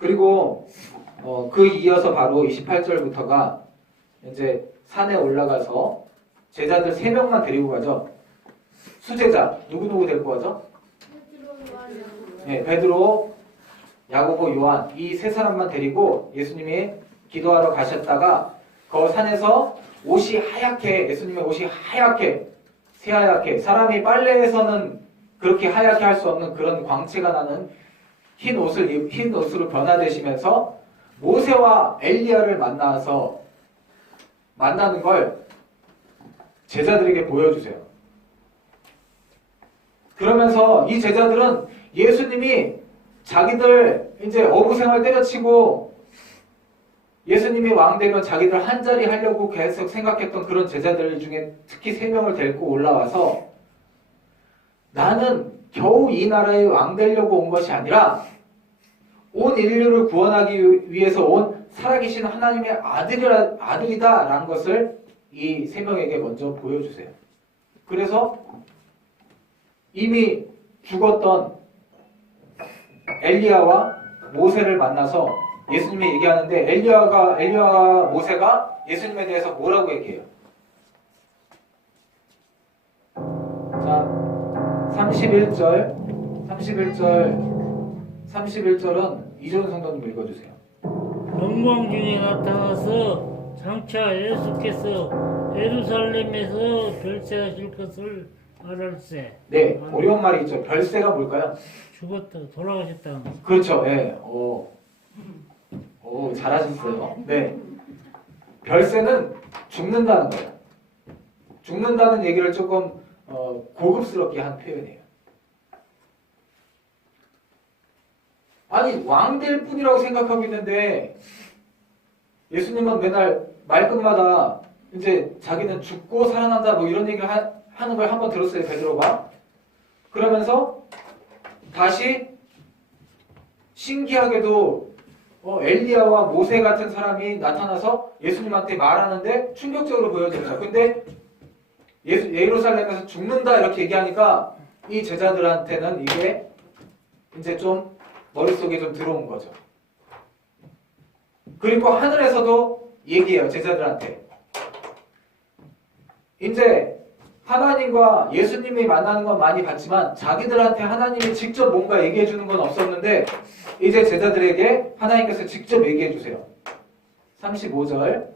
그리고 그 이어서 바로 28절부터가 이제 산에 올라가서 제자들 3명만 데리고 가죠. 수제자 누구누구 데리고 가죠? 네, 베드로, 야고보, 요한 이 3사람만 데리고 예수님이 기도하러 가셨다가 그 산에서 옷이 하얗게, 예수님의 옷이 하얗게, 새하얗게, 사람이 빨래에서는 그렇게 하얗게 할 수 없는 그런 광채가 나는 흰 옷으로 변화되시면서 모세와 엘리야를 만나는 걸 제자들에게 보여주세요. 그러면서 이 제자들은 예수님이 자기들 이제 어부생활 때려치고 예수님이 왕 되면 자기들 한 자리 하려고 계속 생각했던 그런 제자들 중에 특히 3명을 데리고 올라와서 나는 겨우 이 나라의 왕 되려고 온 것이 아니라 온 인류를 구원하기 위해서 온 살아계신 하나님의 아들이다 라는 것을 이 3명에게 먼저 보여주세요. 그래서 이미 죽었던 엘리야와 모세를 만나서 예수님이 얘기하는데 엘리야와 모세가 예수님에 대해서 뭐라고 얘기해요? 자, 31절은 이재훈 성도님 읽어주세요. 영광 중에 나타나서 장차 예수께서 예루살렘에서 별세하실 것을 말할세. 네, 어려운 말이 있죠. 별세가 뭘까요? 죽었다 돌아가셨다. 그렇죠. 예. 오, 잘하셨어요. 네. 별세는 죽는다는 거예요. 죽는다는 얘기를 조금 고급스럽게 한 표현이에요. 아니, 왕 될 뿐이라고 생각하고 있는데 예수님은 맨날 말끝마다 이제 자기는 죽고 살아난다 뭐 이런 얘기를 하는 걸 한번 들었어요, 베드로가. 그러면서 다시 신기하게도 엘리야와 모세 같은 사람이 나타나서 예수님한테 말하는데 충격적으로 보여졌죠. 근데 예루살렘에서 죽는다 이렇게 얘기하니까 이 제자들한테는 이게 이제 좀 머릿속에 좀 들어온 거죠. 그리고 하늘에서도 얘기해요, 제자들한테. 이제 하나님과 예수님이 만나는 건 많이 봤지만 자기들한테 하나님이 직접 뭔가 얘기해 주는 건 없었는데 이제 제자들에게 하나님께서 직접 얘기해 주세요. 35절도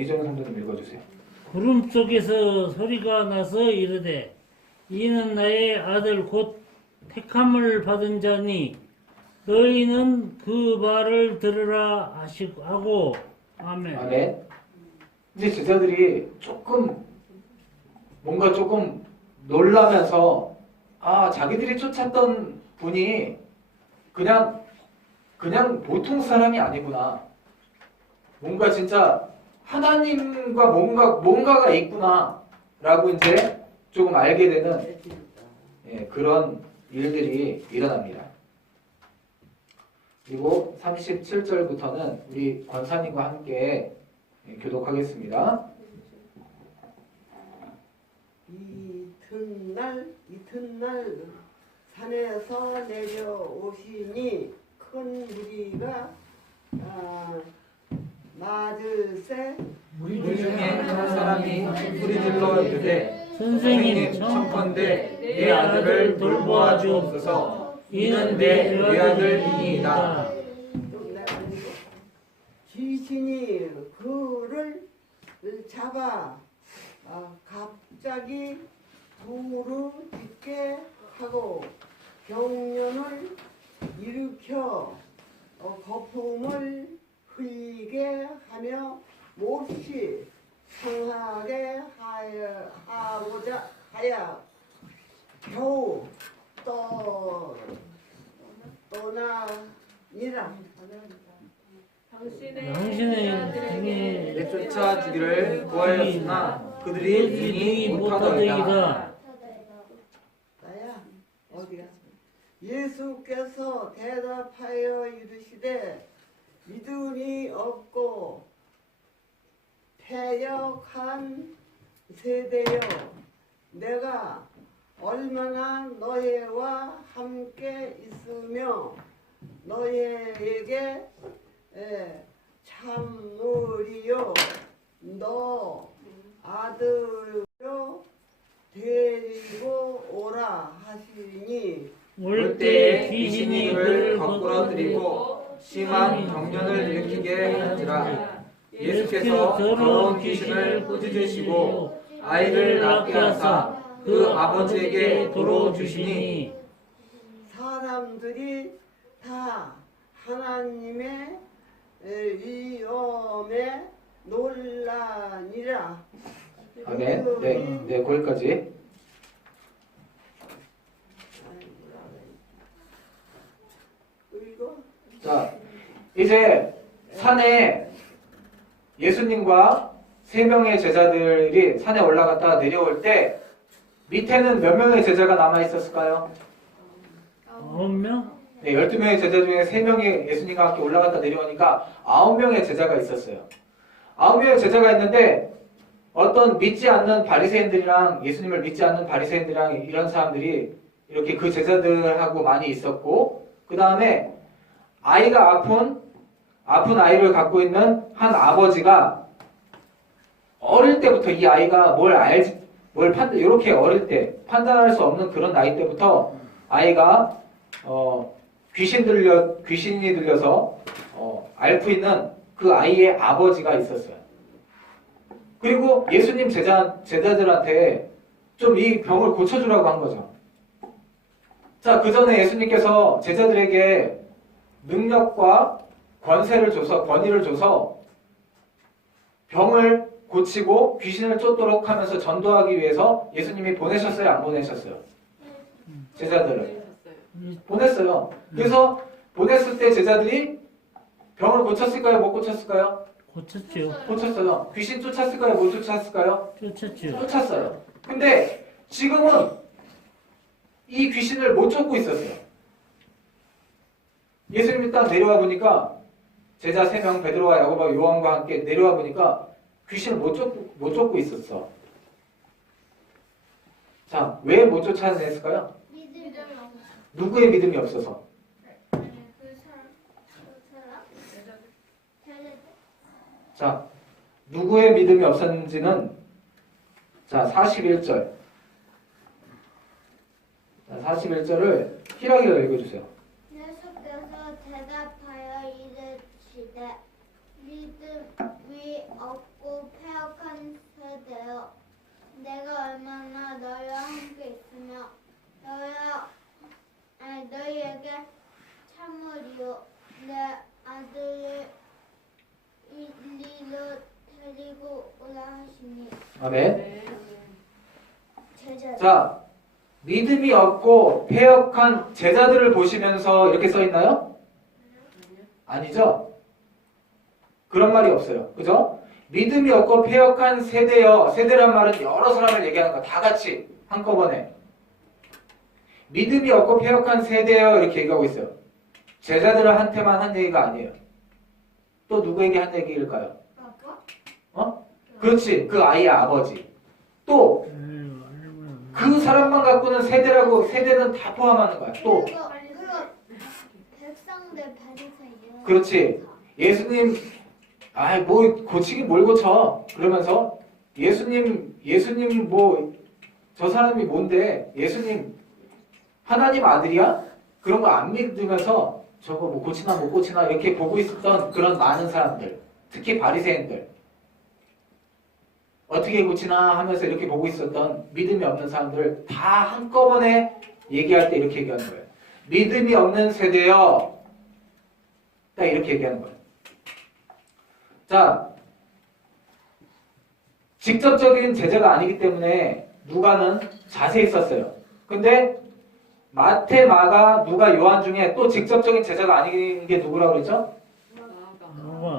이정은 성도님 읽어주세요. 구름 속에서 소리가 나서 이르되 이는 나의 아들 곧 택함을 받은 자니 너희는 그 말을 들으라 하고 아멘. 아멘. 이제 제자들이 뭔가 조금 놀라면서 자기들이 쫓았던 분이 그냥 보통 사람이 아니구나. 뭔가 진짜 하나님과 뭔가가 있구나 라고 이제 조금 알게 되는 그런 일들이 일어납니다. 그리고 37절부터는 우리 권사님과 함께 교독하겠습니다. 이튿날 산에서 내려오시니 큰 무리가 맞을세. 우리 중에 한 사람이 소리질러 이르되 선생님 청컨대 내 아들을 돌보아 주옵소서. 이는 내 외아들이니이다. 귀신이 그를 잡아 갑자기 부르짖게 하고 경련을 일으켜 거품을 흘리게 하며 몹시 상하게 하고자 하여 겨우 떠나니라. 당신의 등에 내쫓아주기를 구하였으나 그들이 능히 못하더이다. 나야 어디야? 예수께서 대답하여 이르시되 믿음이 없고 패역한 세대여, 내가 얼마나 너희와 함께 있으며 너희에게 참으리요 너 아들로 데리고 오라 하시니 올 때에 때 귀신이 귀신이 그를 그를 거꾸러뜨리고 심한 경련을 일으키게 하니라. 예수께서 더러운 귀신을 꾸짖으시고 아이를 낳게 하사 그 아버지에게 도로 주시니 사람들이 다 하나님의 위엄에 놀라니라. 아멘. 네, 거기까지. 그리고 자, 이제 산에 예수님과 세 명의 제자들이 산에 올라갔다가 내려올 때 밑에는 몇 명의 제자가 남아 있었을까요? 9명? 네, 12명의 제자 중에 3명이 예수님과 함께 올라갔다 내려오니까 9명의 제자가 있었어요. 9명의 제자가 있는데 어떤 믿지 않는 바리새인들이랑 예수님을 믿지 않는 바리새인들이랑 이런 사람들이 이렇게 그 제자들하고 많이 있었고 그 다음에 아이가 아픈 아이를 갖고 있는 한 아버지가 어릴 때부터 이 아이가 이렇게 어릴 때 판단할 수 없는 그런 나이 때부터 아이가 귀신이 들려서 앓고 있는 그 아이의 아버지가 있었어요. 그리고 예수님 제자들한테 좀 이 병을 고쳐주라고 한 거죠. 자, 그 전에 예수님께서 제자들에게 능력과 권위를 줘서 병을 고치고 귀신을 쫓도록 하면서 전도하기 위해서 예수님이 보내셨어요? 안 보내셨어요? 제자들을 보냈어요. 그래서 보냈을 때 제자들이 병을 고쳤을까요? 못 고쳤을까요? 고쳤죠. 고쳤어요. 귀신 쫓았을까요? 못 쫓았을까요? 쫓았죠. 쫓았어요. 근데 지금은 이 귀신을 못 쫓고 있었어요. 예수님이 딱 내려와 보니까 제자 3명 베드로와 야고보와 요한과 함께 내려와 보니까 귀신을 못 쫓고 있었어. 자, 왜 못 쫓아냈을까요? 믿음이 없어. 누구의 믿음이 없어서? 그 사람? 제자들? 자, 누구의 믿음이 없었는지는 자, 41절. 자, 41절을 희락이가 읽어주세요. 예수께서 대답하여 이르시되 믿음이 없고 패역한 세대여 내가 얼마나 너희와 함께 있으며 너희에게 참으리요 내 아들을 일리로 데리고 오라 하시니 아멘. 제자 자, 믿음이 없고 패역한 제자들을 보시면서 이렇게 써 있나요? 아니죠? 그런 말이 없어요. 그죠? 믿음이 없고 패역한 세대여. 세대란 말은 여러 사람을 얘기하는 거야. 다 같이 한꺼번에. 믿음이 없고 패역한 세대여 이렇게 얘기하고 있어요. 제자들한테만 한 얘기가 아니에요. 또 누구에게 한 얘기일까요? 아빠? 그렇지. 그 아이의 아버지. 또 그 사람만 갖고는 세대는 다 포함하는 거야. 또 그거 백성들 바리새인 그렇지. 예수님 뭐 고치긴 뭘 고쳐. 그러면서 예수님 뭐 저 사람이 뭔데? 예수님 하나님 아들이야? 그런 거 안 믿으면서 저거 뭐 고치나 못 고치나 이렇게 보고 있었던 그런 많은 사람들. 특히 바리새인들. 어떻게 고치나 하면서 이렇게 보고 있었던 믿음이 없는 사람들 다 한꺼번에 얘기할 때 이렇게 얘기하는 거예요. 믿음이 없는 세대여. 딱 이렇게 얘기하는 거예요. 자, 직접적인 제자가 아니기 때문에 누가는 자세히 썼어요. 근데 마태, 마가, 누가, 요한 중에 또 직접적인 제자가 아닌 게 누구라고 그랬죠?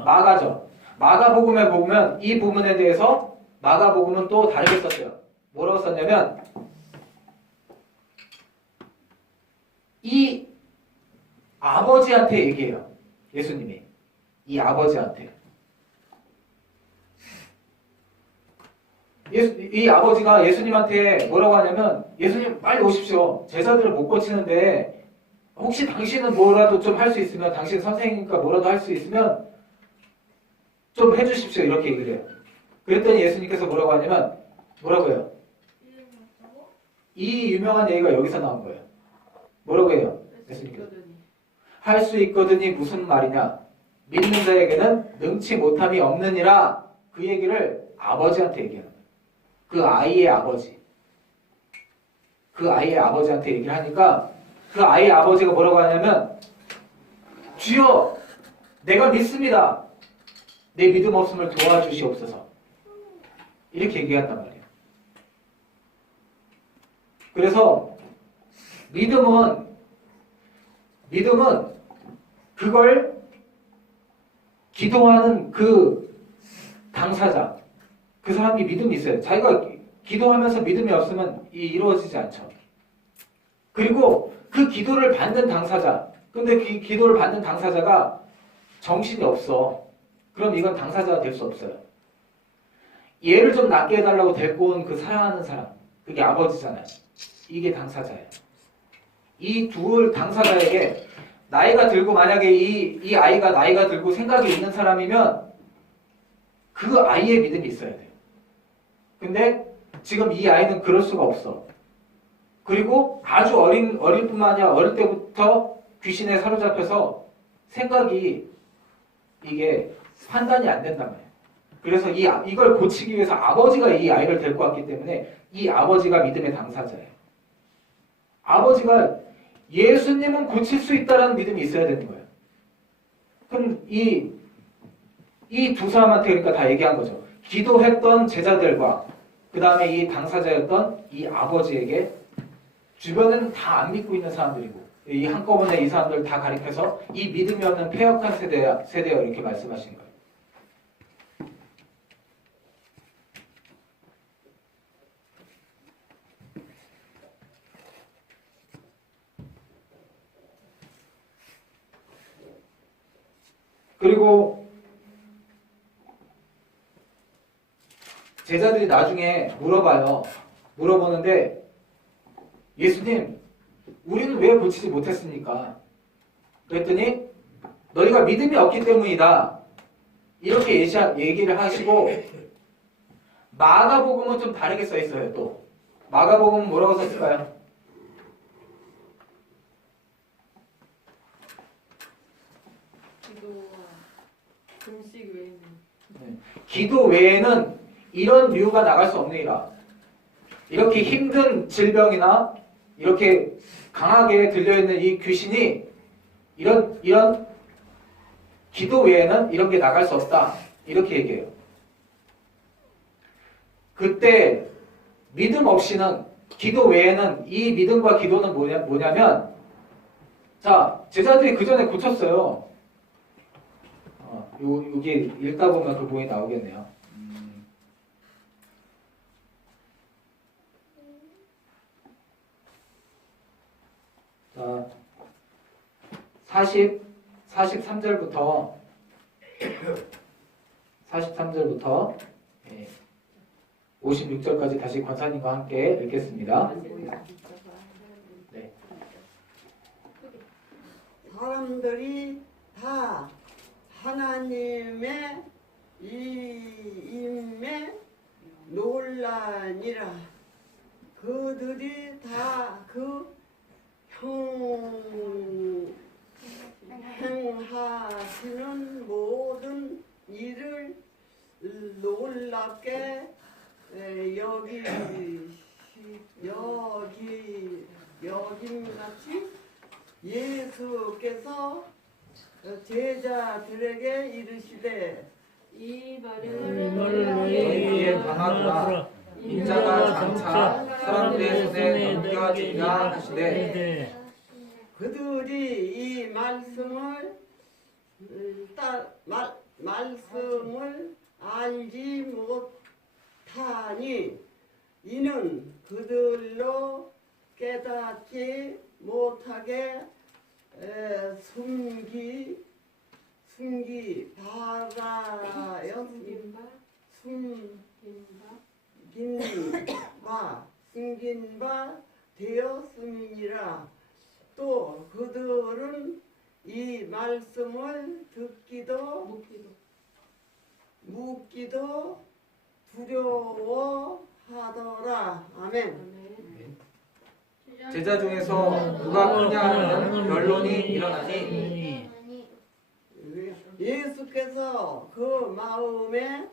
마가죠. 마가복음에 보면 이 부분에 대해서 마가복음은 또 다르게 썼어요. 뭐라고 썼냐면 이 아버지한테 얘기해요. 예수님이. 이 아버지한테. 이 아버지가 예수님한테 뭐라고 하냐면 예수님 빨리 오십시오. 제자들을 못 고치는데 혹시 당신은 뭐라도 좀 할 수 있으면, 당신 선생님이니까 뭐라도 할 수 있으면 좀 해주십시오. 이렇게 얘기를 해요. 그랬더니 예수님께서 뭐라고 하냐면, 뭐라고 해요? 이 유명한 얘기가 여기서 나온 거예요. 뭐라고 해요? 예수님께서. 할 수 있거든이 무슨 말이냐? 믿는 자에게는 능치 못함이 없느니라. 그 얘기를 아버지한테 얘기하는 거예요. 그 아이의 아버지. 그 아이의 아버지한테 얘기를 하니까 그 아이의 아버지가 뭐라고 하냐면, 주여, 내가 믿습니다. 내 믿음 없음을 도와주시옵소서. 이렇게 얘기한단 말이에요. 그래서 믿음은 그걸 기도하는 그 당사자, 그 사람이 믿음이 있어요. 자기가 기도하면서 믿음이 없으면 이루어지지 않죠. 그리고 그 기도를 받는 당사자, 근데 그 기도를 받는 당사자가 정신이 없어. 그럼 이건 당사자가 될 수 없어요. 얘를 좀 낫게 해달라고 데리고 온 그 사랑하는 사람, 그게 아버지잖아요. 이게 당사자예요. 이 둘 당사자에게 나이가 들고, 만약에 이 아이가 나이가 들고 생각이 있는 사람이면 그 아이의 믿음이 있어야 돼요. 근데 지금 이 아이는 그럴 수가 없어. 그리고 아주 어릴 뿐만 아니라 어릴 때부터 귀신에 사로잡혀서 생각이 이게 판단이 안 된단 말이에요. 그래서 이걸 고치기 위해서 아버지가 이 아이를 데리고 왔기 때문에 이 아버지가 믿음의 당사자예요. 아버지가 예수님은 고칠 수 있다는 믿음이 있어야 되는 거예요. 그럼 이 두 사람한테 그러니까 다 얘기한 거죠. 기도했던 제자들과 그 다음에 이 당사자였던 이 아버지에게, 주변에는 다 안 믿고 있는 사람들이고, 이 한꺼번에 이 사람들 다 가리켜서 이 믿음이 없는 패역한 세대야 이렇게 말씀하신 거예요. 그리고 제자들이 나중에 물어보는데, 예수님, 우리는 왜 고치지 못했습니까? 그랬더니 너희가 믿음이 없기 때문이다. 이렇게 얘기를 하시고, 마가복음은 좀 다르게 써 있어요. 또 마가복음은 뭐라고 썼을까요? 기도와 금식 외에는 기도 외에는 이런 류가 나갈 수 없느니라. 이렇게 힘든 질병이나 이렇게 강하게 들려있는 이 귀신이 이런 기도 외에는 이런 게 나갈 수 없다. 이렇게 얘기해요. 그때 믿음 없이는, 기도 외에는, 이 믿음과 기도는 뭐냐면, 자, 제자들이 그 전에 고쳤어요. 여기 읽다 보면 그 부분이 나오겠네요. 자, 43절부터 56절까지 다시 권사님과 함께 읽겠습니다. 네. 사람들이 다 하나님의 임에 놀라니라. 그들이 다 그 행하시는 모든 일을 놀랍게 여김같이 예수께서 제자들에게 이르시되 이 이 말을 말을 너희에게 너희에게 당하노라. 인자가 장차 사람들의 손에 넘겨지리라 하시되, 그들이 이 말씀을 알지 못하니 이는 그들로 깨닫지 못하게 숨기 숨긴 바 되었음이니라. 또 그들은 이 말씀을 듣기도 묻기도 두려워하더라. 아멘. 아멘. 제자 중에서 누가 크냐 하는 변론이 일어나니 예수께서 그 마음에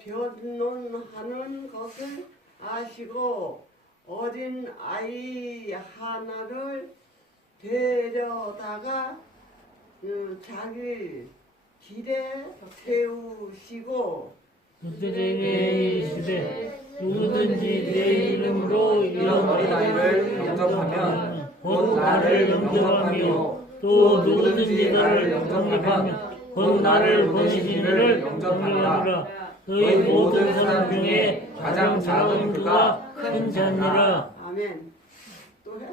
변론하는 것을 아시고 어린 아이 하나를 데려다가 자기 길에 세우시고 그들에게 이르시되 누구든지 내 이름으로 이런 어린아이를 영접하면 곧 나를 영접하며 또 누구든지 나를 영접하면 곧 나를 보내신 이를 영접하노라. 너희 모든 사람 중에 가장 작은 그가 큰 자니라. 아멘. 또 해?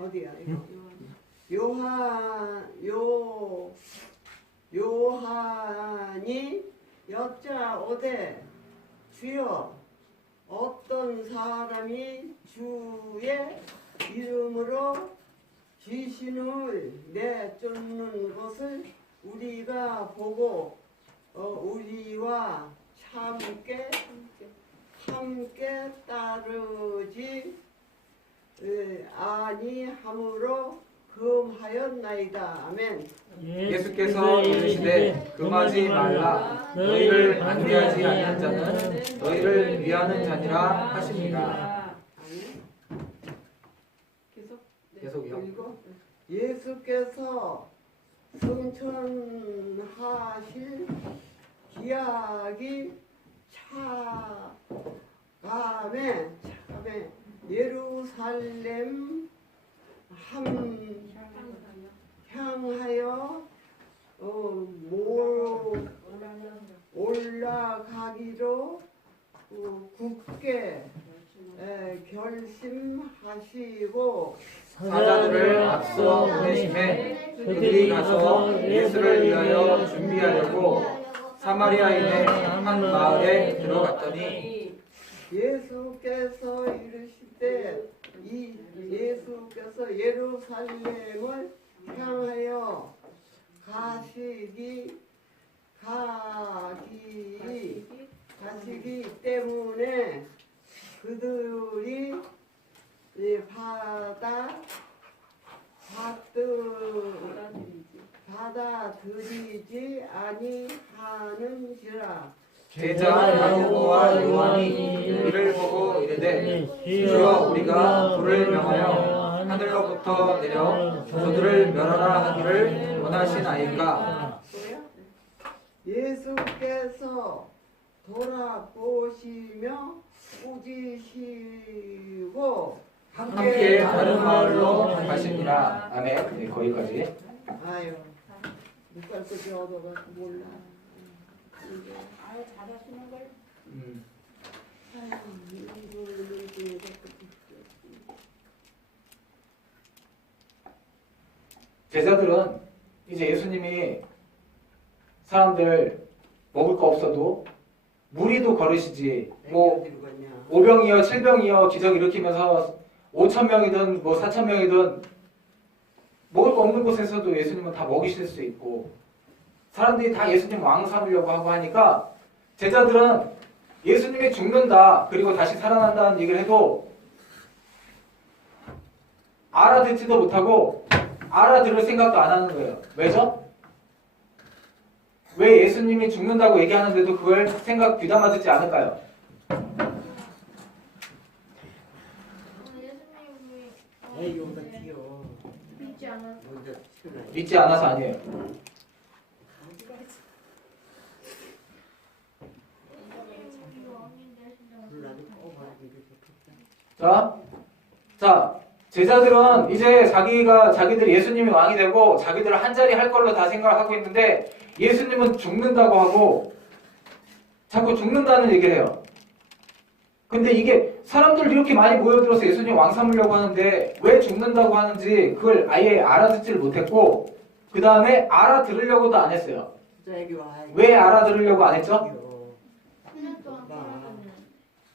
어디야 이거? 요한이 여짜오되 주여 어떤 사람이 주의 이름으로 귀신을 내쫓는 것을 우리가 보고 우리와 함께 따르지 아니함으로 금하였나이다. 아멘. 예수께서 이르시되 금하지 말라. 너희를 반대하지 아니한 자는 너희를 위하는 자니라 하십니다. 아멘. 계속. 네. 계속이요? 그리고 예수께서 승천하실 기약이 차감에 예루살렘 향하여 올라가기로 굳게 결심하시고 사자들을 앞서 보내심에 그들이 가서 예수를 위하여 준비하려고 사마리아인의 한 마을에 들어갔더니 예수께서 이르시되 예수께서 예루살렘을 향하여 가시기 때문에 그들이 받아들이지 아니하는지라. 제자 야고보와 요한이 이를 보고 이르되 주여 우리가 불을 명하여 하늘로부터 내려 저들을 멸하라 하기를 원하시나이까. 예수께서 돌아보시며 꾸짖으시고 함께 다른 마을로 가시니라. 아멘. 네, 거기까지. 아유 묵갈 것이 얻어가지고 몰라. 아유 잘하시는 걸. 제자들은 이제 예수님이 사람들 먹을 거 없어도 무리도 걸으시지 뭐 오병이어 7병이어 기적 일으키면서 5,000명이든 뭐 4,000명이든 먹을 거 없는 곳에서도 예수님은 다 먹이실 수 있고 사람들이 다 예수님 왕 삼으려고 하고 하니까 제자들은 예수님이 죽는다 그리고 다시 살아난다는 얘기를 해도 알아듣지도 못하고 알아들을 생각도 안 하는 거예요. 왜죠? 왜 예수님이 죽는다고 얘기하는데도 그걸 생각 귀담아 듣지 않을까요? 예수님이 에이 여기다 끼워. 믿지 않아서. 먼저 치우라. 믿지 않아서 아니에요. 불나는 꺼봐야 이게 좋겠다. 자, 제자들은 이제 자기들 예수님이 왕이 되고 자기들 한 자리 할 걸로 다 생각을 하고 있는데 예수님은 죽는다고 하고 자꾸 죽는다는 얘기를 해요. 근데 이게 사람들 이렇게 많이 모여들어서 예수님 왕 삼으려고 하는데 왜 죽는다고 하는지 그걸 아예 알아듣지를 못했고 그 다음에 알아들으려고도 안 했어요. 왜 알아들으려고 안 했죠?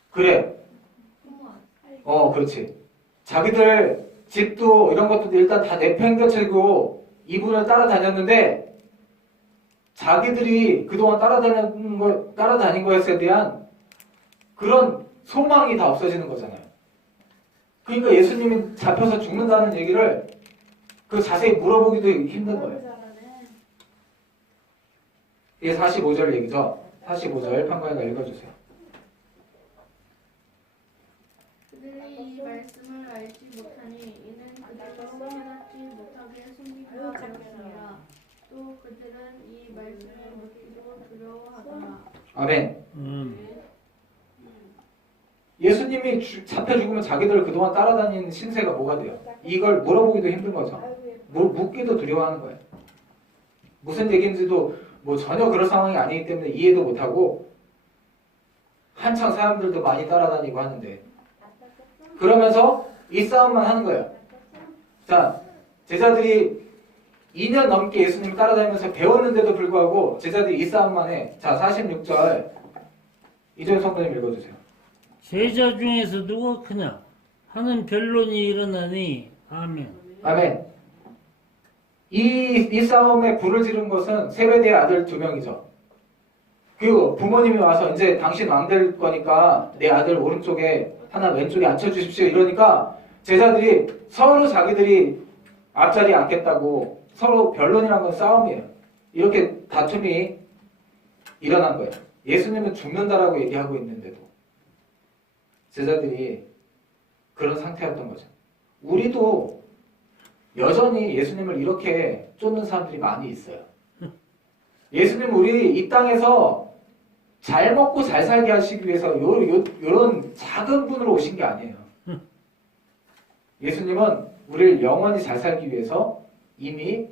그래. 그렇지. 집도 이런 것도 일단 다 내팽개치고 이분을 따라다녔는데 자기들이 그동안 따라다닌 것에 대한 그런 소망이 다 없어지는 거잖아요. 그러니까 예수님이 잡혀서 죽는다는 얘기를 그 자세히 물어보기도 힘든 거예요. 잘하네. 이게 45절 얘기죠. 45절 판관이가 읽어주세요. 그들이 이 말씀을 알지 못하니 이는 그들로 깨닫지 못하게 숨기기가 되었습니다. 또 그들은 이 말씀을 묻기도 두려워하더라. 아멘. 예수님이 잡혀 죽으면 자기들을 그동안 따라다니는 신세가 뭐가 돼요? 이걸 물어보기도 힘든 거죠. 묻기도 두려워하는 거예요. 무슨 얘기인지도 뭐 전혀 그런 상황이 아니기 때문에 이해도 못하고 한창 사람들도 많이 따라다니고 하는데 그러면서 이 싸움만 하는 거예요. 자, 제자들이 2년 넘게 예수님 따라다니면서 배웠는데도 불구하고 제자들이 이 싸움만 해. 자, 46절 이전 성도님 읽어주세요. 제자 중에서 누가 크냐 하는 변론이 일어나니 아멘. 아멘. 이 싸움에 불을 지른 것은 세베대의 아들 2명이죠. 그 부모님이 와서 이제 당신 왕 될 거니까 내 아들 오른쪽에 하나 왼쪽에 앉혀주십시오 이러니까 제자들이 서로 자기들이 앞자리에 앉겠다고 서로 변론이란 건 싸움이에요. 이렇게 다툼이 일어난 거예요. 예수님은 죽는다라고 얘기하고 있는데도 제자들이 그런 상태였던 거죠. 우리도 여전히 예수님을 이렇게 쫓는 사람들이 많이 있어요. 예수님 우리 이 땅에서 잘 먹고 잘 살게 하시기 위해서 이런 작은 분으로 오신 게 아니에요. 예수님은 우리를 영원히 잘 살기 위해서 이미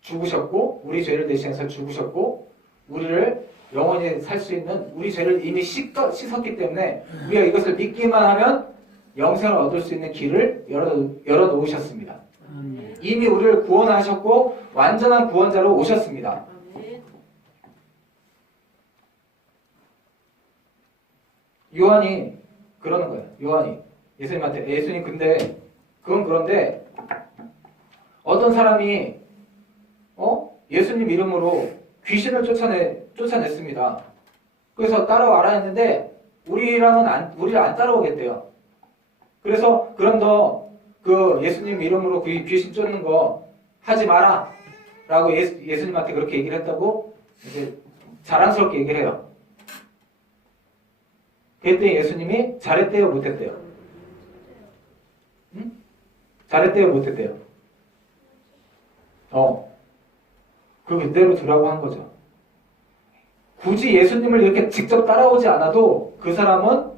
죽으셨고 우리 죄를 대신해서 죽으셨고 우리를 영원히 살 수 있는 우리 죄를 이미 씻었기 때문에 우리가 이것을 믿기만 하면 영생을 얻을 수 있는 길을 열어놓으셨습니다. 이미 우리를 구원하셨고 완전한 구원자로 오셨습니다. 요한이 그러는 거예요. 요한이 예수님한테 예수님 근데 그건 그런데 어떤 사람이 예수님 이름으로 귀신을 쫓아냈습니다. 그래서 따라와라 했는데 우리를 안 따라오겠대요. 그래서 그럼 너 그 예수님 이름으로 그 귀신 쫓는 거 하지 마라 라고 예수님한테 그렇게 얘기를 했다고 이제 자랑스럽게 얘기를 해요. 그랬더니 예수님이 잘했대요 못했대요? 응? 잘했대요 못했대요? 그대로 두라고 한 거죠. 굳이 예수님을 이렇게 직접 따라오지 않아도 그 사람은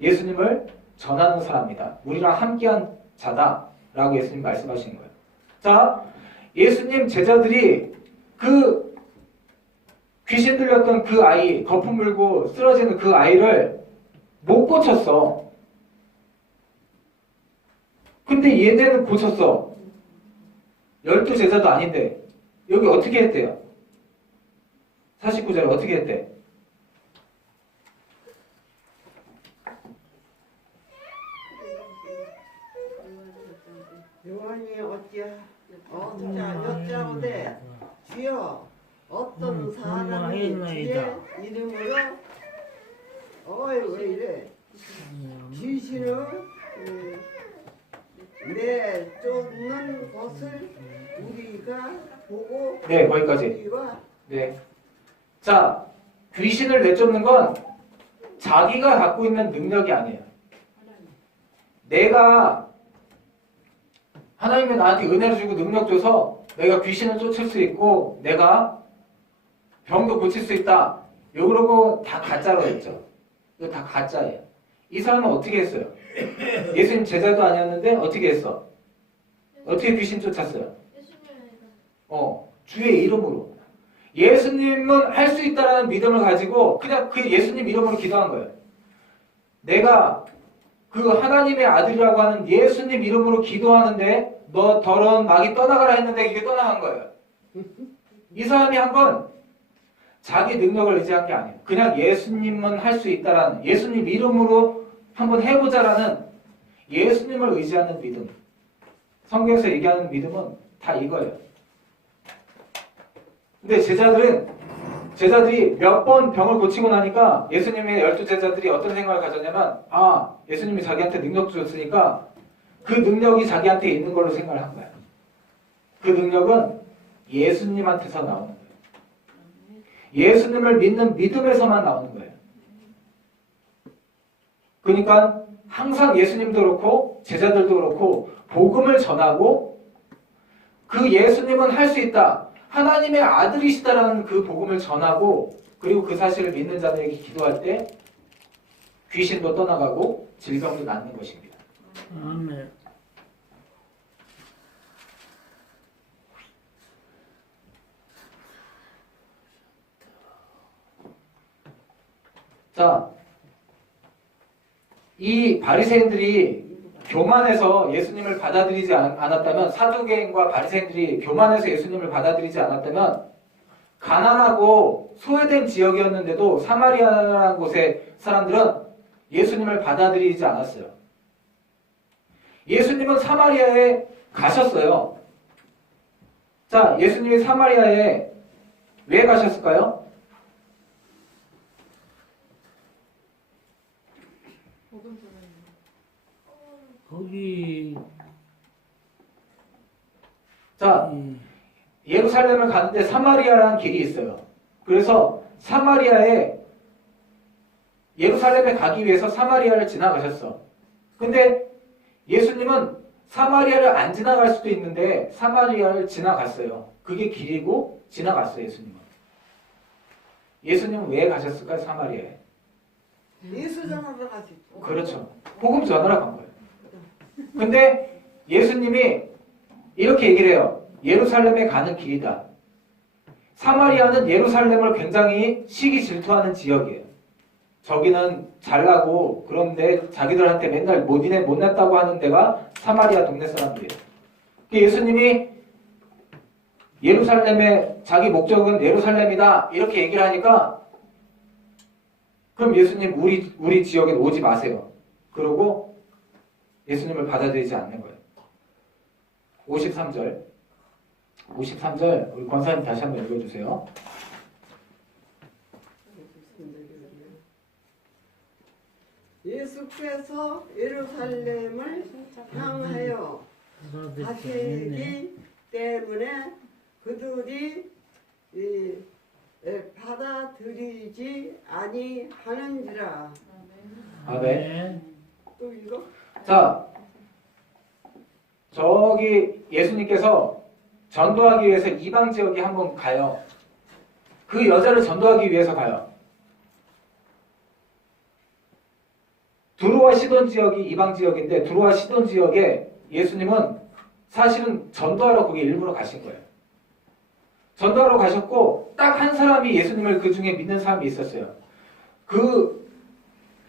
예수님을 전하는 사람이다. 우리랑 함께한 자다라고 예수님 말씀하시는 거예요. 자, 예수님 제자들이 그 귀신 들렸던 그 아이, 거품 물고 쓰러지는 그 아이를 못 고쳤어. 근데 얘네는 고쳤어. 12제자도 아닌데 여기 어떻게 했대요? 49절에 어떻게 했대? 요한이 여짜오되 주여 어떤 사람이 주의 이름으로 왜 이래 귀신을 내쫓는 것을 우리가 보고 네, 거기까지. 우리가 네. 자, 귀신을 내쫓는 건 자기가 갖고 있는 능력이 아니에요. 내가 하나님이 나한테 은혜를 주고 능력 줘서 내가 귀신을 쫓을 수 있고 내가 병도 고칠 수 있다. 요러고 다 가짜로 했죠. 이거 다 가짜예요. 이 사람은 어떻게 했어요? 예수님 제자도 아니었는데 어떻게 했어? 어떻게 귀신 쫓았어요? 주의 이름으로. 예수님은 할 수 있다라는 믿음을 가지고 그냥 그 예수님 이름으로 기도한 거예요. 내가 그 하나님의 아들이라고 하는 예수님 이름으로 기도하는데 너 더러운 마귀 떠나가라 했는데 이게 떠나간 거예요. 이 사람이 한 건 자기 능력을 의지한 게 아니에요. 그냥 예수님은 할 수 있다라는 예수님 이름으로 한번 해보자라는 예수님을 의지하는 믿음. 성경에서 얘기하는 믿음은 다 이거예요. 근데 제자들이 몇 번 병을 고치고 나니까 예수님의 12제자들이 어떤 생각을 가졌냐면, 아, 예수님이 자기한테 능력 주셨으니까 그 능력이 자기한테 있는 걸로 생각을 한 거야. 그 능력은 예수님한테서 나오는 거예요. 예수님을 믿는 믿음에서만 나오는 거예요. 그러니까 항상 예수님도 그렇고 제자들도 그렇고 복음을 전하고 그 예수님은 할 수 있다. 하나님의 아들이시다라는 그 복음을 전하고 그리고 그 사실을 믿는 자들에게 기도할 때 귀신도 떠나가고 질병도 낫는 것입니다. 아멘. 자, 이 바리새인들이 교만해서 예수님을 받아들이지 않았다면, 사두개인과 바리새인들이 교만해서 예수님을 받아들이지 않았다면 가난하고 소외된 지역이었는데도 사마리아라는 곳의 사람들은 예수님을 받아들이지 않았어요. 예수님은 사마리아에 가셨어요. 자, 예수님이 사마리아에 왜 가셨을까요? 복음 전하는 거기 자, 예루살렘을 가는데 사마리아라는 길이 있어요. 그래서 예루살렘에 가기 위해서 사마리아를 지나가셨어. 근데 예수님은 사마리아를 안 지나갈 수도 있는데 사마리아를 지나갔어요. 그게 길이고 지나갔어요, 예수님은. 예수님은 왜 가셨을까요, 사마리아에? 예수 전하러 가지. 그렇죠. 복음 전하러 간 거예요. 근데 예수님이 이렇게 얘기를 해요. 예루살렘에 가는 길이다. 사마리아는 예루살렘을 굉장히 시기 질투하는 지역이에요. 저기는 잘나고 그런데 자기들한테 맨날 못냈다고 하는 데가 사마리아 동네 사람들이에요. 예수님이 예루살렘의 자기 목적은 예루살렘이다 이렇게 얘기를 하니까 그럼 예수님 우리 지역에 오지 마세요. 그러고 예수님을 받아들이지 않는 거예요. 53절 우리 권사님 다시 한번 읽어주세요. 예수께서 예루살렘을 향하여 가시기 때문에 그들이 받아들이지 아니하는지라. 아멘. 또 읽어? 자, 저기 예수님께서 전도하기 위해서 이방 지역에 한번 가요. 그 여자를 전도하기 위해서 가요. 두로와 시돈 지역이 이방 지역인데 두로와 시돈 지역에 예수님은 사실은 전도하러 거기 일부러 가신 거예요. 전도하러 가셨고 딱 한 사람이 예수님을 그 중에 믿는 사람이 있었어요. 그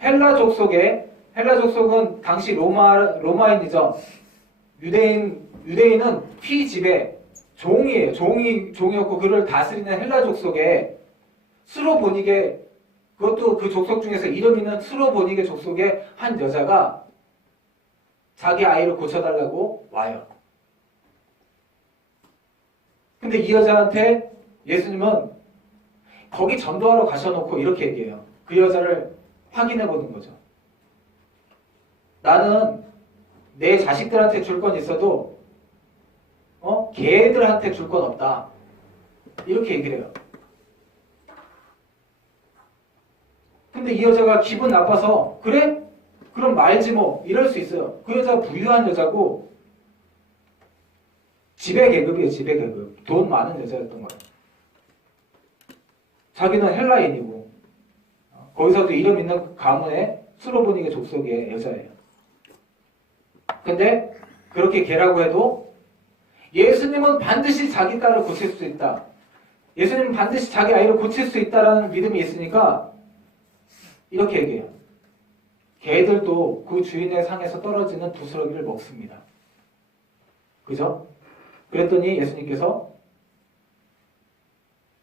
헬라족 속은 당시 로마인이죠. 유대인은 피지배 종이에요. 종이었고 그를 다스리는 헬라족 속에 스로보니게 그것도 그 족속 중에서 이름 있는 스로보니게 족속의 한 여자가 자기 아이를 고쳐달라고 와요. 근데 이 여자한테 예수님은 거기 전도하러 가셔놓고 이렇게 얘기해요. 그 여자를 확인해 보는 거죠. 나는 내 자식들한테 줄 건 있어도 걔들한테 줄 건 없다. 이렇게 얘기를 해요. 근데 이 여자가 기분 나빠서 그래? 그럼 말지 뭐 이럴 수 있어요. 그 여자가 부유한 여자고 지배계급이에요. 지배계급. 돈 많은 여자였던 거예요. 자기는 헬라인이고 거기서도 이름 있는 가문의 스로보니게 족속의 여자예요. 근데 그렇게 걔라고 해도 예수님은 반드시 자기 딸을 고칠 수 있다. 예수님은 반드시 자기 아이를 고칠 수 있다라는 믿음이 있으니까 이렇게 얘기해요. 개들도 그 주인의 상에서 떨어지는 부스러기를 먹습니다. 그죠? 그랬더니 예수님께서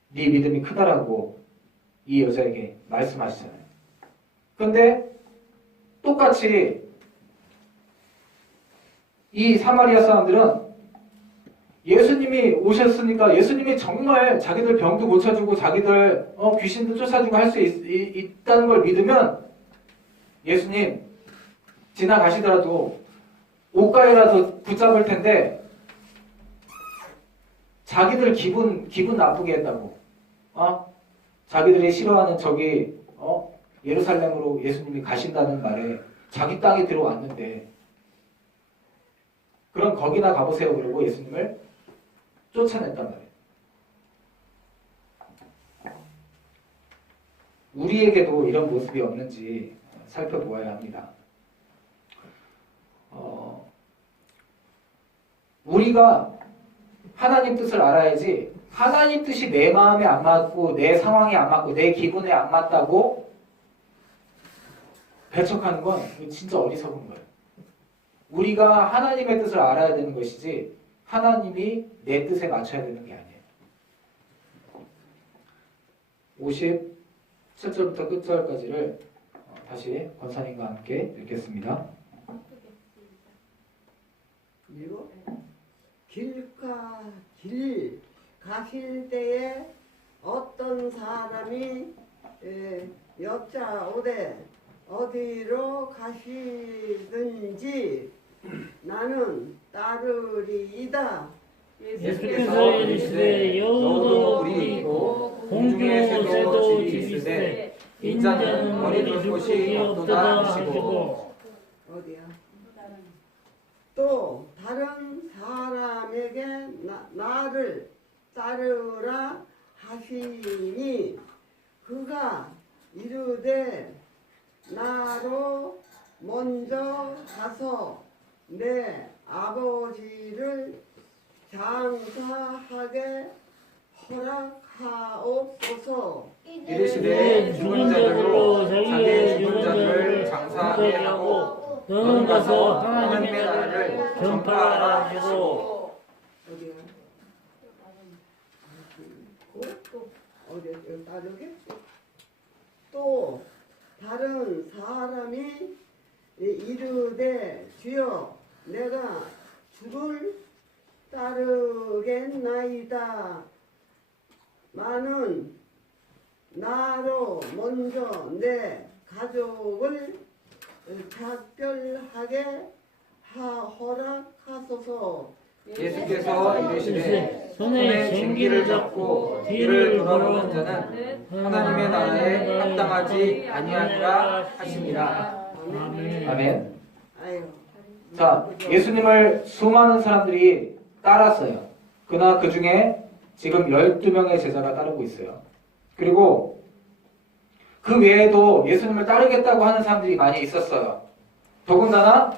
네 믿음이 크다라고 이 여자에게 말씀하시잖아요. 근데 똑같이 이 사마리아 사람들은 예수님이 오셨으니까 예수님이 정말 자기들 병도 고쳐주고 자기들 귀신도 쫓아주고 할 수 있다는 걸 믿으면 예수님 지나가시더라도 옷가에라도 붙잡을 텐데 자기들 기분 나쁘게 했다고. 자기들이 싫어하는 저기 예루살렘으로 예수님이 가신다는 말에 자기 땅에 들어왔는데 그럼 거기나 가보세요 그러고 예수님을 쫓아냈단 말이에요. 우리에게도 이런 모습이 없는지 살펴보아야 합니다. 우리가 하나님 뜻을 알아야지 하나님 뜻이 내 마음에 안 맞고 내 상황에 안 맞고 내 기분에 안 맞다고 배척하는 건 진짜 어리석은 거예요. 우리가 하나님의 뜻을 알아야 되는 것이지 하나님이 내 뜻에 맞춰야 되는 게 아니에요. 57절부터 끝절까지를 다시 권사님과 함께 읽겠습니다. 그리고 길 가실 때에 어떤 사람이 여짜오되 어디로 가시든지 나는 따르리이다. 예수께서 이르시되 여우도 뿔이 있고 공중의 새도 집이 있으되 인자는 머리 둘 곳이 없도다 하시고. 어디야? 또 다른 사람에게 나를 따르라 하시니 그가 이르되 나로 먼저 가서 내 아버지를 장사하게 허락하옵소서. 이르시되 죽은 자들로 자기의 죽은 자들을 장사하게 하고 너는 가서 하나님의 나라를 전파하라 하시고. 어디야? 어디야? 여기 따르게? 또 다른 사람이 이르되 주여 내가 주를 따르겠나이다. 나는 나로 먼저 내 가족을 작별하게 허락하소서. 예수께서 이르시되 손에 쟁기를 잡고 뒤를 돌아보는 자는 하나님의 나라에 합당하지 아니하리라 하십니다. 아멘. 아멘. 아유. 자, 예수님을 수많은 사람들이 따랐어요. 그러나 그 중에 지금 12명의 제자가 따르고 있어요. 그리고 그 외에도 예수님을 따르겠다고 하는 사람들이 많이 있었어요. 더군다나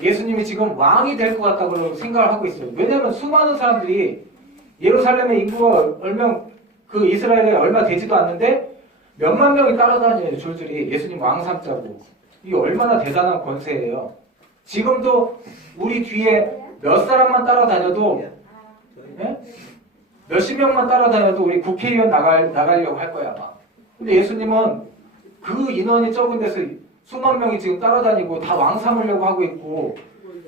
예수님이 지금 왕이 될 것 같다고 생각을 하고 있어요. 왜냐하면 수많은 사람들이 예루살렘의 인구가 그 이스라엘에 얼마 되지도 않는데 몇만 명이 따라다녀요. 줄줄이 예수님 왕 삼자고. 이게 얼마나 대단한 권세예요. 지금도 우리 뒤에 몇 사람만 따라다녀도 몇십 명만 따라다녀도 우리 국회의원 나가려고 할 거야 아마. 근데 예수님은 그 인원이 적은 데서 수만 명이 지금 따라다니고 다 왕 삼으려고 하고 있고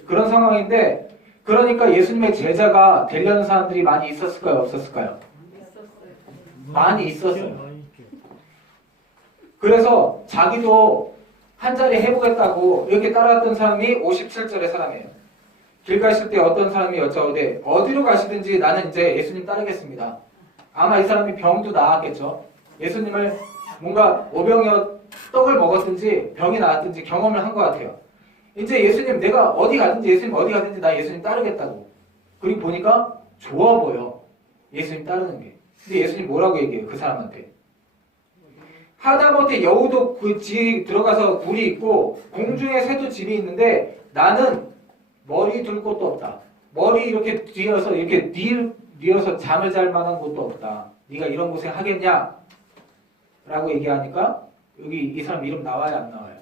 그런 상황인데 그러니까 예수님의 제자가 되려는 사람들이 많이 있었을까요? 없었을까요? 많이 있었어요. 그래서 자기도 한 자리 해보겠다고 이렇게 따라왔던 사람이 57절의 사람이에요. 길 가실 때 어떤 사람이 여짜오되 어디로 가시든지 나는 이제 예수님 따르겠습니다. 아마 이 사람이 병도 나았겠죠. 예수님을 뭔가 오병이어 떡을 먹었든지 병이 나았든지 경험을 한 것 같아요. 이제 예수님 내가 어디 가든지 예수님 어디 가든지 나 예수님 따르겠다고. 그리고 보니까 좋아 보여. 예수님 따르는 게. 근데 예수님 뭐라고 얘기해요? 그 사람한테. 하다못해 여우도 그 지에 들어가서 굴이 있고 공중에 새도 집이 있는데 나는 머리 둘 곳도 없다. 머리 이렇게 뒤어서 이렇게 뉘어서 잠을 잘 만한 곳도 없다. 네가 이런 고생 하겠냐? 라고 얘기하니까 여기 이 사람 이름 나와요? 안 나와요?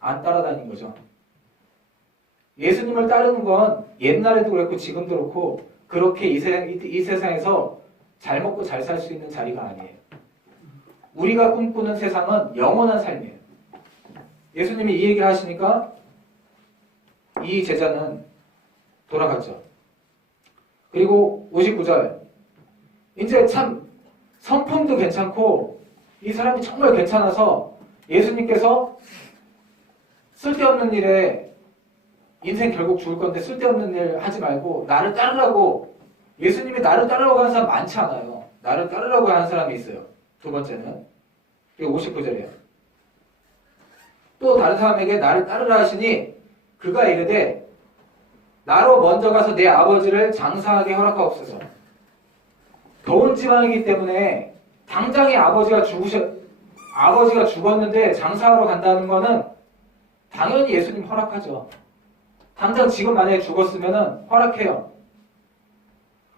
안 따라다닌 거죠. 예수님을 따르는 건 옛날에도 그렇고 지금도 그렇고 그렇게 이 세상에서 잘 먹고 잘 살 수 있는 자리가 아니에요. 우리가 꿈꾸는 세상은 영원한 삶이에요. 예수님이 이 얘기를 하시니까 이 제자는 돌아갔죠. 그리고 59절. 이제 참 성품도 괜찮고 이 사람이 정말 괜찮아서 예수님께서 쓸데없는 일에 인생 결국 죽을 건데 쓸데없는 일 하지 말고 나를 따르라고 예수님이 나를 따르라고 하는 사람 많지 않아요. 나를 따르라고 하는 사람이 있어요. 두 번째는 이게 59절이에요. 또 다른 사람에게 나를 따르라 하시니 그가 이르되 나로 먼저 가서 내 아버지를 장사하게 허락하옵소서. 더운 지방이기 때문에 당장에 아버지가 죽었는데 장사하러 간다는 거는 당연히 예수님 허락하죠. 당장 지금 만약에 죽었으면은 허락해요.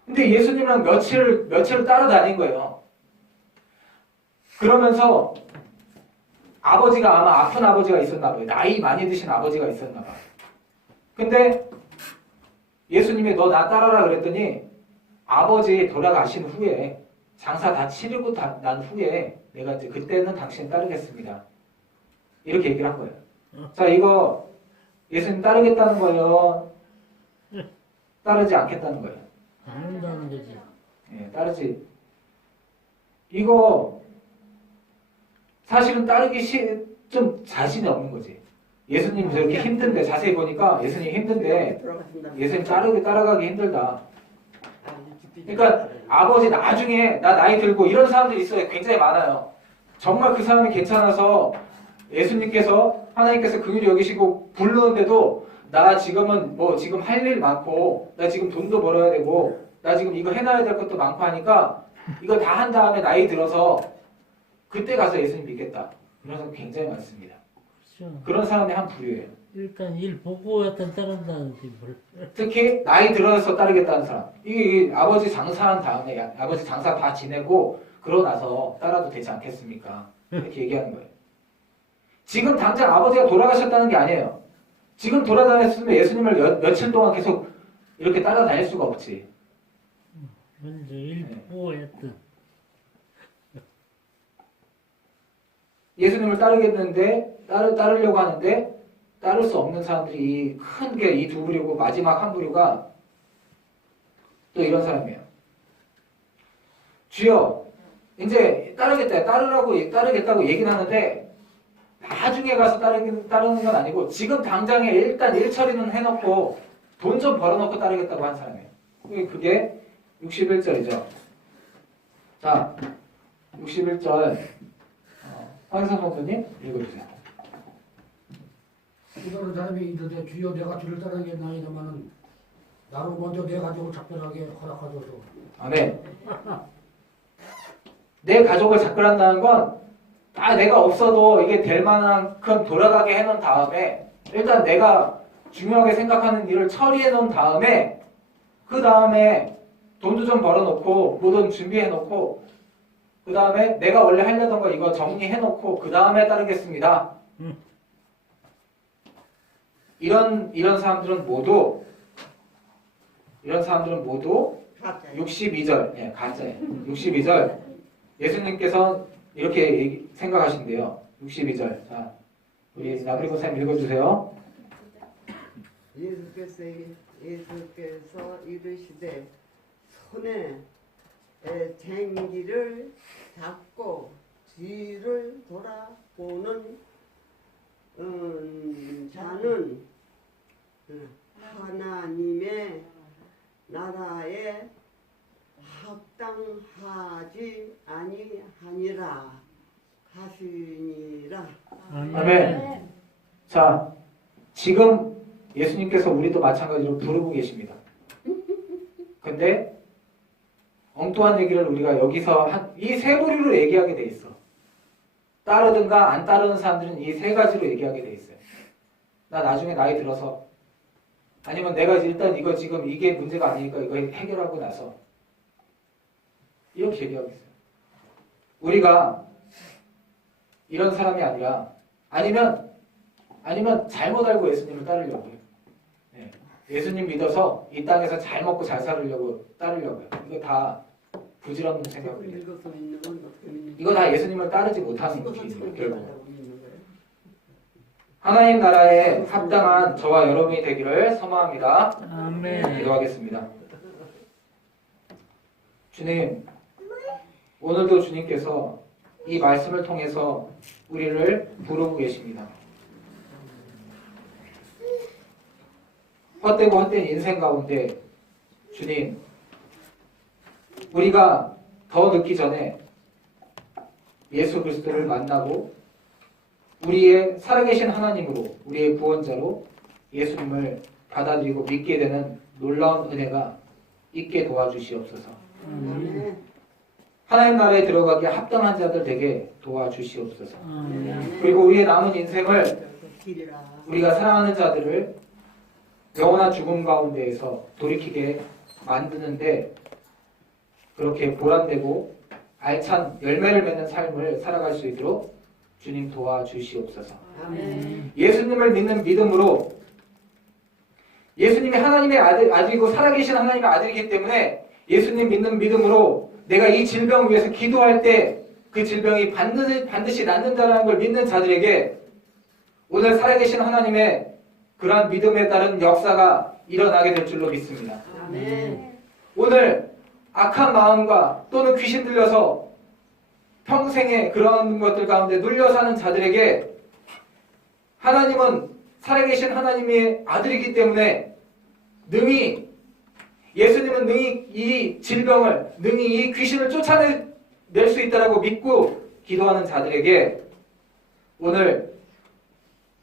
근데 예수님은 며칠을 따라다닌 거예요. 그러면서 아버지가 아마 아픈 아버지가 있었나 봐요. 나이 많이 드신 아버지가 있었나 봐요. 근데 예수님이 너 나 따라라 그랬더니 아버지 돌아가신 후에 장사 다 치르고 난 후에 내가 이제 그때는 당신 따르겠습니다. 이렇게 얘기를 한 거예요. 자, 이거 예수님 따르겠다는 거예요? 따르지 않겠다는 거예요? 안 한다는 거지. 예, 따르지. 이거 사실은 좀 자신이 없는 거지. 예수님 저렇게 힘든데 자세히 보니까 예수님 힘든데 예수님 따라가기 힘들다. 그러니까 아버지 나중에 나 나이 들고 이런 사람들이 있어요. 굉장히 많아요. 정말 그 사람이 괜찮아서 하나님께서 긍휼히 여기시고 부르는데도 나 지금은 뭐 지금 할 일 많고 나 지금 돈도 벌어야 되고 나 지금 이거 해놔야 될 것도 많고 하니까 이거 다 한 다음에 나이 들어서 그때 가서 예수님 믿겠다. 이런 사람 굉장히 많습니다. 그렇죠. 그런 사람이 한 부류예요. 일단 일 보고 여튼 따른다는지 뭘. 특히 나이 들어서 따르겠다는 사람. 이게 아버지 장사한 다음에 아버지 장사 다 지내고 그러고 나서 따라도 되지 않겠습니까? 이렇게 얘기하는 거예요. 지금 당장 아버지가 돌아가셨다는 게 아니에요. 지금 돌아다녔으면 예수님을 며칠 동안 계속 이렇게 따라다닐 수가 없지. 먼저 일 보고 여튼. 예수님을 따르려고 하는데 따를 수 없는 사람들이 큰 게 이 두 부류고 마지막 한 부류가 또 이런 사람이에요. 주여, 이제 따르겠다고 얘기는 하는데 나중에 가서 따르는 건 아니고 지금 당장에 일단 일 처리는 해놓고 돈 좀 벌어놓고 따르겠다고 한 사람이에요. 그게 61절이죠. 자, 61절 황희선 선생님 읽어주세요. 이거는 사람이 이르되 주여 내가 주를 따르겠나이다마는 나로 먼저 내 가족을 작별하게 허락하소서. 아멘. 내 가족을 작별한다는 건 다 내가 없어도 이게 될 만큼 돌아가게 해놓은 다음에 일단 내가 중요하게 생각하는 일을 처리해 놓은 다음에 그 다음에 돈도 좀 벌어놓고 뭐든 준비해놓고 그 다음에 내가 원래 하려던 거 이거 정리해놓고 그 다음에 따르겠습니다. 이런 사람들은 모두 62절, 예, 가짜예요. 62절 예수님께서 이렇게 생각하신대요. 62절. 자, 우리 나브리 권사님 읽어주세요. 예수께서 이르시되 손에 쟁기를 잡고 뒤를 돌아보는 자는 하나님의 나라에 합당하지 아니하니라 하시니라. 아멘. 자, 지금 예수님께서 우리도 마찬가지로 부르고 계십니다. 근데 엉뚱한 얘기를 우리가 여기서 이 세 부류로 얘기하게 돼 있어. 따르든가 안 따르는 사람들은 이 세 가지로 얘기하게 돼 있어요. 나 나중에 나이 들어서 아니면 내가 일단 이거 지금 이게 문제가 아니니까 이거 해결하고 나서 이렇게 얘기하고 있어요. 우리가 이런 사람이 아니라 아니면 잘못 알고 예수님을 따르려고 해요. 네. 예수님 믿어서 이 땅에서 잘 먹고 잘 살으려고 따르려고 해요. 이거 다 부질없는 생각이에요. 읽어서 있는 건 어떻게 믿는 이거 다 예수님을 따르지 못하는 거예요? 것이죠. 읽어서 결국. 따르고 있는 거예요? 하나님 나라에 합당한 저와 여러분이 되기를 소망합니다. 아멘. 기도하겠습니다. 주님, 오늘도 주님께서 이 말씀을 통해서 우리를 부르고 계십니다. 헛되고 헛된 인생 가운데 주님, 우리가 더 늦기 전에 예수 그리스도를 만나고 우리의 살아계신 하나님으로, 우리의 구원자로 예수님을 받아들이고 믿게 되는 놀라운 은혜가 있게 도와주시옵소서. 하나님 나라에 들어가기 합당한 자들 되게 도와주시옵소서. 그리고 우리의 남은 인생을 우리가 사랑하는 자들을 영원한 죽음 가운데에서 돌이키게 만드는데 그렇게 보람되고 알찬 열매를 맺는 삶을 살아갈 수 있도록 주님 도와주시옵소서. 예수님을 믿는 믿음으로, 예수님이 하나님의 아들이고 살아계신 하나님의 아들이기 때문에 예수님 믿는 믿음으로 내가 이 질병을 위해서 기도할 때 그 질병이 반드시 낫는다는 걸 믿는 자들에게 오늘 살아계신 하나님의 그러한 믿음에 따른 역사가 일어나게 될 줄로 믿습니다. 오늘 악한 마음과 또는 귀신 들려서 평생에 그런 것들 가운데 눌려 사는 자들에게 하나님은 살아계신 하나님의 아들이기 때문에 능히, 예수님은 능히 이 질병을, 능히 이 귀신을 쫓아낼 수 있다라고 믿고 기도하는 자들에게 오늘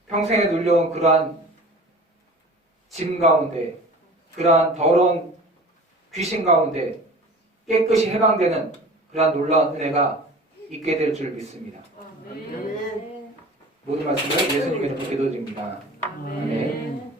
평생에 눌려온 그러한 짐 가운데, 그러한 더러운 귀신 가운데 깨끗이 해방되는 그러한 놀라운 은혜가 있게 될 줄 믿습니다. 모든 말씀을 예수님의 이름으로 기도드립니다. 아멘.